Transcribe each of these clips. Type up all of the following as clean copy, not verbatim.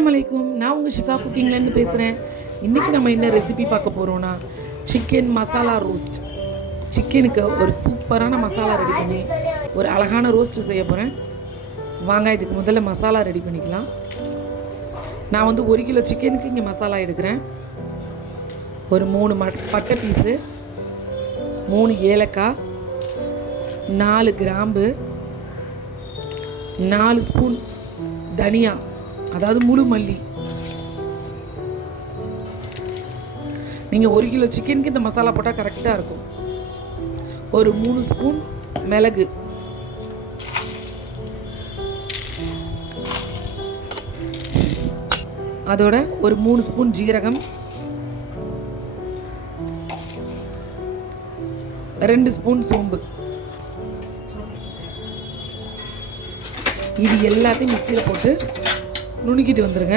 Assalamualaikum. நான் உங்கள் ஷிஃபா குக்கிங்லேருந்து பேசுகிறேன். இன்றைக்கி நம்ம என்ன ரெசிபி பார்க்க போகிறோன்னா சிக்கன் மசாலா ரோஸ்ட். சிக்கனுக்கு ஒரு சூப்பரான மசாலா ரெடி பண்ணி ஒரு அழகான ரோஸ்ட்டு செய்ய போகிறேன். வாங்க இதுக்கு முதல்ல மசாலா ரெடி பண்ணிக்கலாம். நான் வந்து 1 கிலோ சிக்கனுக்கு இங்கே மசாலா எடுக்கிறேன். ஒரு 3 பட்டை பீஸு, 3 ஏலக்காய், 4 கிராம்பு, 4 ஸ்பூன் தனியா, அதாவது முழு மல்லி. நீங்கள் 1 கிலோ சிக்கனுக்கு இந்த மசாலா போட்டால் கரெக்டாக இருக்கும். ஒரு 3 ஸ்பூன் மிளகு, அதோட ஒரு 3 ஸ்பூன் ஜீரகம், 2 ஸ்பூன் சோம்பு. இது எல்லாத்தையும் மிக்சியில் போட்டு நுணுக்கிட்டு வந்துடுங்க.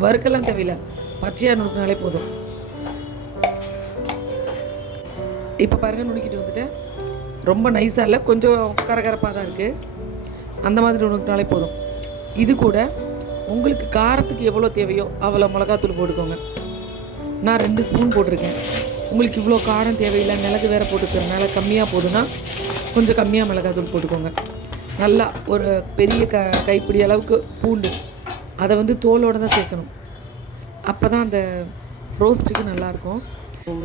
வறுக்கெல்லாம் தேவையில்லை, பச்சையாக நுணுக்கினாலே போதும். இப்போ பாருங்கள், நுணுக்கிட்டு வந்துட்டேன். ரொம்ப நைஸாக இல்லை, கொஞ்சம் கரகரப்பாக தான் இருக்குது. அந்த மாதிரி நுணுக்கினாலே போதும். இது கூட உங்களுக்கு காரத்துக்கு எவ்வளோ தேவையோ அவ்வளோ மிளகாத்தூள் போட்டுக்கோங்க. நான் 2 ஸ்பூன் போட்டிருக்கேன். உங்களுக்கு இவ்வளோ காரம் தேவையில்லை, மிளகு வேறு போட்டுக்கிறதுனால கம்மியாக போதுன்னா கொஞ்சம் கம்மியாக மிளகாத்தூள் போட்டுக்கோங்க. நல்லா ஒரு பெரிய கைப்பிடி அளவுக்கு பூண்டு, அதை வந்து தோலோடு தான் சேர்க்கணும். அப்போ தான் அந்த ரோஸ்ட்டுக்கு நல்லாயிருக்கும்.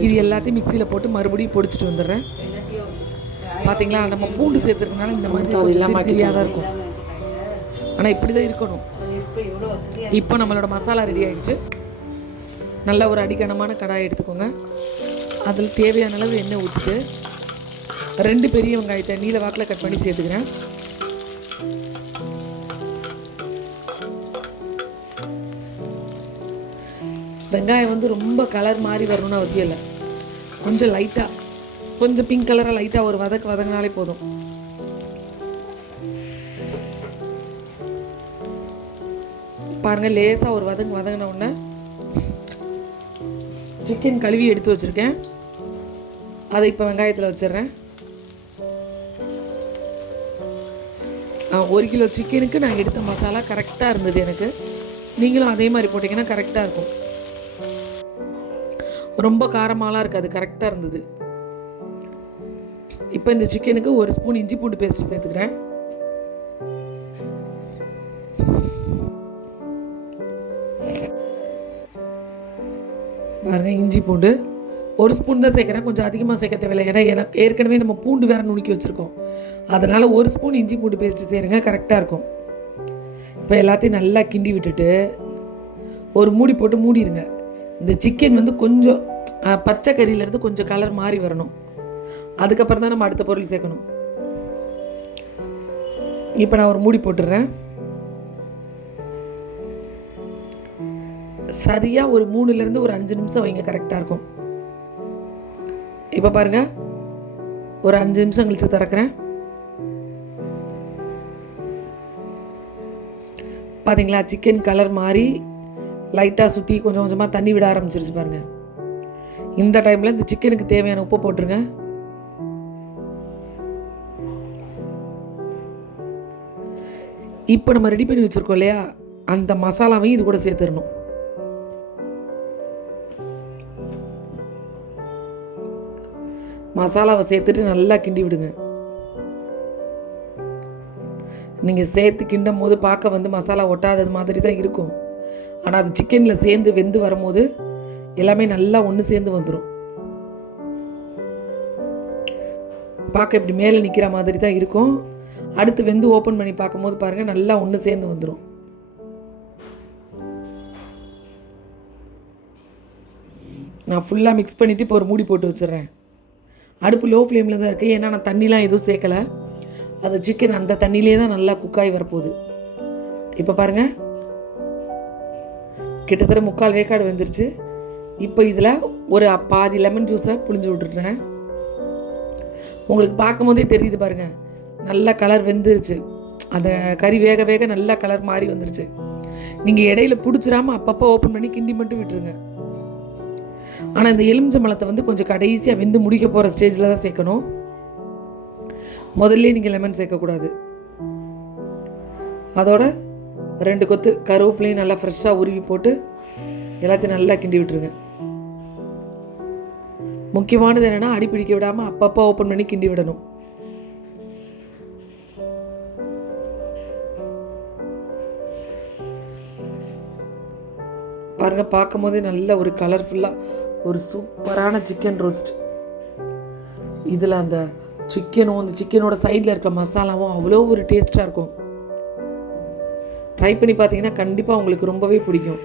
இது எல்லாத்தையும் மிக்சியில் போட்டு மறுபடியும் பொடிச்சிட்டு வந்துடுறேன். பார்த்தீங்களா, நம்ம பூண்டு சேர்த்துருக்கனால இந்த மாதிரி தெரியாத தான் இருக்கும். ஆனால் இப்படி தான் இருக்கணும். இப்போ நம்மளோட மசாலா ரெடி ஆகிடுச்சு. நல்ல ஒரு அடிக்கனமான கடாய் எடுத்துக்கோங்க. அதில் தேவையான அளவு எண்ணெய் ஊற்றிட்டு 2 பெரிய வெங்காயத்தை நீல வாக்கில் கட் பண்ணி சேர்த்துக்கிறேன். வெங்காயம் வந்து ரொம்ப கலர் மாதிரி வரணும்னு அவசியம் இல்லை. கொஞ்சம் லைட்டாக, கொஞ்சம் பிங்க் கலராக லைட்டாக ஒரு வதங்கினாலே போதும். பாருங்கள், லேசாக ஒரு வதங்கின உடனே சிக்கன் கழுவி எடுத்து வச்சுருக்கேன். அதை இப்போ வெங்காயத்தில் வச்சிடுறேன். 1 கிலோ சிக்கனுக்கு நான் எடுத்த மசாலா கரெக்டாக இருந்தது எனக்கு. நீங்களும் அதே மாதிரி போட்டிங்கன்னா கரெக்டாக இருக்கும். ரொம்ப காரமாலாம் இருக்காது, கரெக்டாக இருந்தது. இப்போ இந்த சிக்கனுக்கு 1 ஸ்பூன் இஞ்சி பூண்டு பேஸ்ட் சேர்த்துக்கிறேன். பாருங்க, இஞ்சி பூண்டு 1 ஸ்பூன் தான் சேர்க்குறேன். கொஞ்சம் அதிகமாக சேர்க்க தேவையில்லை. ஏன்னா எனக்கு ஏற்கனவே நம்ம பூண்டு வேறு நுணுக்கி வச்சுருக்கோம். அதனால் 1 ஸ்பூன் இஞ்சி பூண்டு பேஸ்ட்டு சேருங்க, கரெக்டாக இருக்கும். இப்போ எல்லாத்தையும் நல்லா கிண்டி விட்டுட்டு ஒரு மூடி போட்டு மூடிடுங்க. இந்த சிக்கன் வந்து கொஞ்சம் பச்சை கறியிலேருந்து கொஞ்சம் கலர் மாறி வரணும். அதுக்கப்புறம் தான் நம்ம அடுத்த பொருள் சேர்க்கணும். இப்போ நான் ஒரு மூடி போட்டுடுறேன். சரியாக ஒரு 3லேருந்து ஒரு 5 நிமிஷம் வைங்க, கரெக்டாக இருக்கும். இப்போ பாருங்கள், ஒரு 5 நிமிஷம் கழிச்சு திறக்கிறேன். பார்த்தீங்களா, சிக்கன் கலர் மாறி லைட்டாக சுற்றி கொஞ்சம் கொஞ்சமாக தண்ணி விட ஆரம்பிச்சிருச்சு பாருங்கள். இந்த டைமில் இந்த சிக்கனுக்கு தேவையான உப்பு போட்டுருங்க. இப்போ நம்ம ரெடி பண்ணி வச்சுருக்கோம் இல்லையா, அந்த மசாலாவையும் இது கூட சேர்த்துடணும். மசாலாவை சேர்த்துட்டு நல்லா கிண்டி விடுங்க. நீங்கள் சேர்த்து கிண்டும் போது பார்க்க வந்து மசாலா ஒட்டாதது மாதிரி தான் இருக்கும். ஆனால் அது சிக்கனில் சேர்ந்து வெந்து வரும்போது எல்லாமே நல்லா ஒன்று சேர்ந்து வந்துடும். பார்க்க இப்படி மேலே நிற்கிற மாதிரி தான் இருக்கும். அடுத்து வெந்து ஓப்பன் பண்ணி பார்க்கும்போது பாருங்கள், நல்லா ஒன்று சேர்ந்து வந்துடும். நான் ஃபுல்லாக மிக்ஸ் பண்ணிவிட்டு இப்போ ஒரு மூடி போட்டு வச்சிடுறேன். அடுப்பு லோ ஃப்ளேமில் தான் இருக்குது. ஏன்னா நான் தண்ணிலாம் எதுவும் சேர்க்கலை. அது சிக்கன் அந்த தண்ணியிலே தான் நல்லா குக்காகி வரப்போகுது. இப்போ பாருங்கள், கிட்டத்தட்ட 3/4 வேக்காடு வந்துருச்சு. இப்போ இதில் ஒரு பாதி லெமன் ஜூஸை புழிஞ்சு விட்டுறேன். உங்களுக்கு பார்க்கும் போதே தெரியுது பாருங்கள், நல்லா கலர் வெந்துருச்சு. அந்த கறி வேக வேக நல்லா கலர் மாறி வந்துருச்சு. நீங்கள் இடையில பிடிச்சிடாமல் அப்பப்போ ஓப்பன் பண்ணி கிண்டி மட்டும் விட்டுருங்க. ஆனால் இந்த எலுமிச்சம்பழத்தை வந்து கொஞ்சம் கடைசியாக வெந்து முடிக்க போகிற ஸ்டேஜில் தான் சேர்க்கணும். முதல்ல நீங்கள் லெமன் சேர்க்கக்கூடாது. அதோட 2 கொத்து கருவேப்பிலையும் நல்லா ஃப்ரெஷ்ஷாக உருவி போட்டு எல்லாத்தையும் நல்லா கிண்டி விட்டுருங்க. முக்கியமானது என்னென்னா அடி பிடிக்க விடாமல் அப்பப்போ ஓப்பன் பண்ணி கிண்டி விடணும். பாருங்கள், பார்க்கும் போதே நல்ல ஒரு கலர்ஃபுல்லாக ஒரு சூப்பரான சிக்கன் ரோஸ்ட். இதில் அந்த சிக்கனும் அந்த சிக்கனோட சைடில் இருக்க மசாலாவும் அவ்வளோ ஒரு டேஸ்ட்டாக இருக்கும். ட்ரை பண்ணி பார்த்தீங்கன்னா கண்டிப்பாக உங்களுக்கு ரொம்பவே பிடிக்கும்.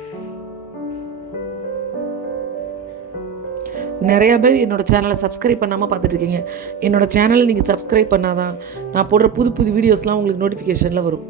நிறையா பேர் என்னோடய சேனலை சப்ஸ்கிரைப் பண்ணாமல் பார்த்துட்ருக்கீங்க. என்னோடய சேனலை நீங்கள் சப்ஸ்கிரைப் பண்ணாதான் நான் போடுற புது புது வீடியோஸ்லாம் உங்களுக்கு நோட்டிஃபிகேஷனில் வரும்.